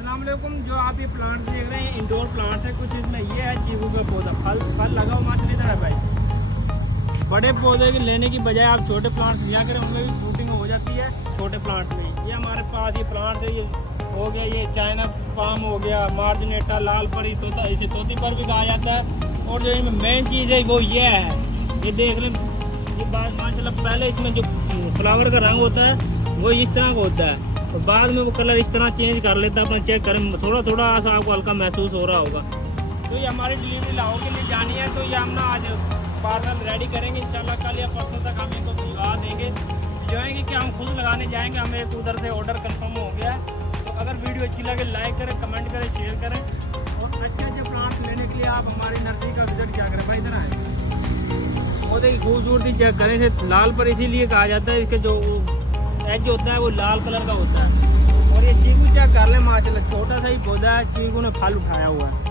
अस्सलाम वालेकुम। जो आप ये प्लांट देख रहे हैं इंडोर प्लांट है, कुछ इसमें ये है चीकू का पौधा, फल लगा हुआ माशाल्लाह है भाई। बड़े पौधे लेने की बजाय आप छोटे प्लांट्स लिया करें, उनमें भी फ्रूटिंग हो जाती है छोटे प्लांट्स में। ये हमारे पास ये प्लांट है, ये हो गया ये चाइना पाम हो गया, मार्जिनेटा, लाल परी तोता, इसे तोती पर भी कहा जाता है। और जो इनमें मेन चीज़ है वो ये है, ये देख लें, ये बात माशाल्लाह पहले इसमें जो फ्लावर का रंग होता है वो इस तरह का होता है, तो बाद में वो कलर इस तरह चेंज कर लेता है। अपना चेक करें, थोड़ा थोड़ा सा आपको हल्का महसूस हो रहा होगा। तो ये हमारी डिलीवरी लाहौर के लिए जानी है, तो ये हम ना आज पार्सल रेडी करेंगे इंशाल्लाह। कल या परसों तक हम इनको भिजवा देंगे। जो है कि हम खुद लगाने जाएंगे, हमें एक उधर से ऑर्डर कंफर्म हो गया है। तो अगर वीडियो अच्छी लगे लाइक करें, कमेंट करें, शेयर करें। और अच्छे अच्छे प्लांट्स लेने के लिए आप हमारी नर्सरी का विजिट क्या करें भाई, इधर आए। पौधे की खूबसूरती चेक करें। इसे लाल पर इसीलिए कहा जाता है, इसके जो एज होता है वो लाल कलर का होता है। और ये चीकू चेक कर ले माशाल्लाह, छोटा सा ही पौधा है, चीकू ने फल उठाया हुआ है।